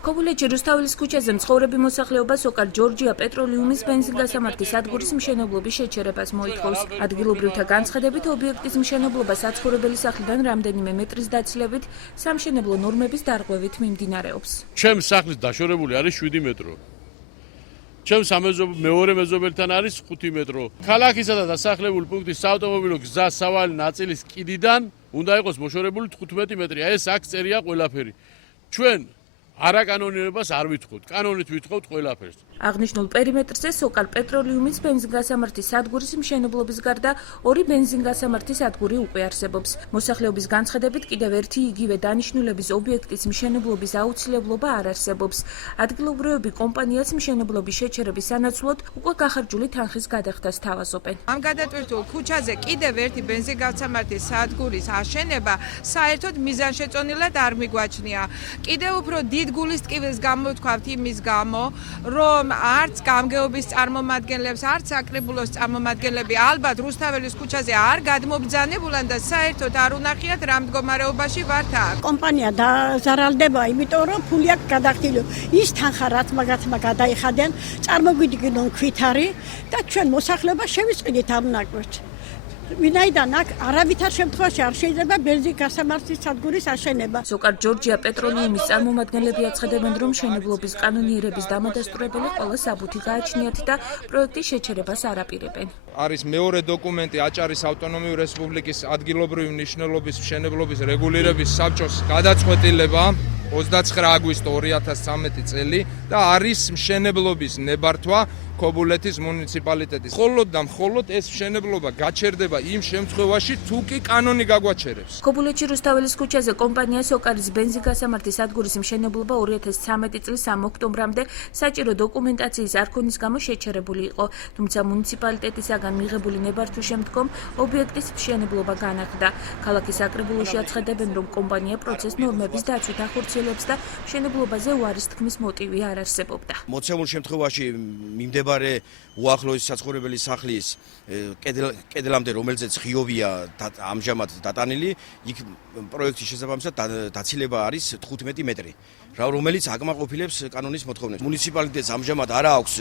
ქობულეთში რუსთაველის ქუჩაზე მცხოვრები მოსახლეობა სოკარ ჯორჯია პეტროლიუმის ბენზინგასამართის სადგურის მშენებლობის შეჩერებას მოითხოვს. ადგილობრივთა განცხადებით, ობიექტის მშენებლობა საცხოვრებელი სახლიდან რამდენიმე მეტრის დაცილებით სამშენებლო ნორმების დარღვევით მიმდინარეობს. ჩემს სახლის დაშორებული არის 7 მეტრო. ჩემს მეორე მეზობელთან არის 5 მეტრო. ქალაქისა და დასახლებულ პუნქტის საავტომობილო გზას სავალი ნაწილის კიდიდან უნდა იყოს მოშორებული 15 მეტრია. ეს აქ წერია ყველაფერი. ჩვენ არაკანონირებას არ ვითხოვთ, კანონით ვითხოვთ ყველაფერს. აღნიშნულ პერიმეტრზე სოკარ პეტროლიუმის ბენზინგასამართის სადგურის მშენებლობის გარდა ორი ბენზინგასამართის სადგური უკვე არსებობს. მოსახლეობის განცხადებით, კიდევ ერთი იგივე დანიშნულების ობიექტის მშენებლობის აუცილებლობა არ არსებობს. ადგილობრივები კომპანიას მშენებლობის შეჩერების სანაცვლოდ უკვე გახარჯული თანხის გადახდას თავაზობენ. ამ გადატვირთულ ქუჩაზე კიდევ ერთი ბენზინგასამართის სადგურის აშენება საერთოდ მიზანშეწონილად არ მიგვაჩნია. კიდევ უფრო დიდ გულის ტკივილს გამოვთქვავთ იმის გამო, რომ არც გამგეობის წარმომადგენლებს, არც საკრებულოს წარმომადგენლები ალბათ რუსთაველის ქუჩაზე არ გადმობრძანებულან და საერთოდ არ უნახიათ რა მდგომარეობაში ვართ აქ. კომპანია დაზარალდება, იმიტომ რომ ფული აქვს გადახდილი. ის თანხა რაც მაგათმა გადაიხადენ, წარმოგვიდგინონ ქვითარი და ჩვენ მოსახლეობა შევისყიდით ამ ნაკვეთ. ვინაიდან აქ არავითარ შემთხვევაში არ შეიძლება ბენზინგასამართის სადგურის აშენება. სოკარ ჯორჯია პეტროლიუმის წარმომადგენლები აცხადებენ, რომ მშენებლობის კანონიერების დამადასტურებელი ყველა საბუთი გააჩნიათ და პროექტის შეჩერებას არ აპირებენ. არის მეორე დოკუმენტი აჭარის ავტონომიური რესპუბლიკის ადგილობრივი მნიშვნელობის მშენებლობის რეგულირების საბჭოს გადაწყვეტილება 29 აგვისტო 2013 წელი და არის მშენებლობის ნებართვა ქობულეთის მუნიციპალიტეტის. მხოლოდ და მხოლოდ ეს მშენებლობა გაჩერდება იმ შემთხვევაში, თუ კი კანონი გაგვაჩერებს. ქობულეთში რუსთაველის ქუჩაზე კომპანია სოკარის ბენზინგასამართის სადგურის მშენებლობა 2013 წლის 3 ოქტომბრამდე საჭირო დოკუმენტაციის არქონის გამო შეჩერებული იყო, თუმცა მუნიციპალიტეტისაგან მიღებული ნებართვის შემდგომ ობიექტის მშენებლობა განახლდა. ქალაქის საკრებულოში აცხადებენ, რომ კომპანია პროცეს ნორმების დაცვით ახორციელებს და მშენებლობაზე უარის თქმის მოტივი არ არსებობდა. მოცემულ შემთხვევაში მიმდებარე უახლოესი საცხოვრებელი სახლის კედლამდე, რომელზეც ღიობია ამჟამად დატანილი, იქ პროექტის შესაბამისად დაცილება არის 15 მეტრი, რომელიც აკმაყოფილებს კანონის მოთხოვნებს. მუნიციპალიტეტს ამჟამად არ აქვს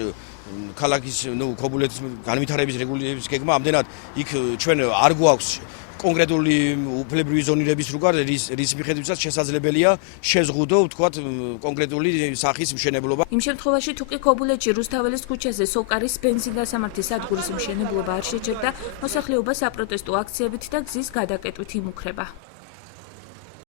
ქალაქის, ქობულეთის განვითარების რეგულირების გეგმა, ამდენად იქ ჩვენ არ გვაქვს კონკრეტული უფლებრივი ზონირების რუგარ, რის მიხედვითაც შესაძლებელია შეზღუდო, ვთქვათ, კონკრეტული სახის მშენებლობა. იმ შემთხვევაში, თუ კი ქობულეთში რუსთაველის ქუჩაზე სოკარის ბენზინგასამართის სადგურის მშენებლობა არ შეჩერდა, მოსახლეობა საპროტესტო აქციებით და გზის გადაკეტვით იმუქრება.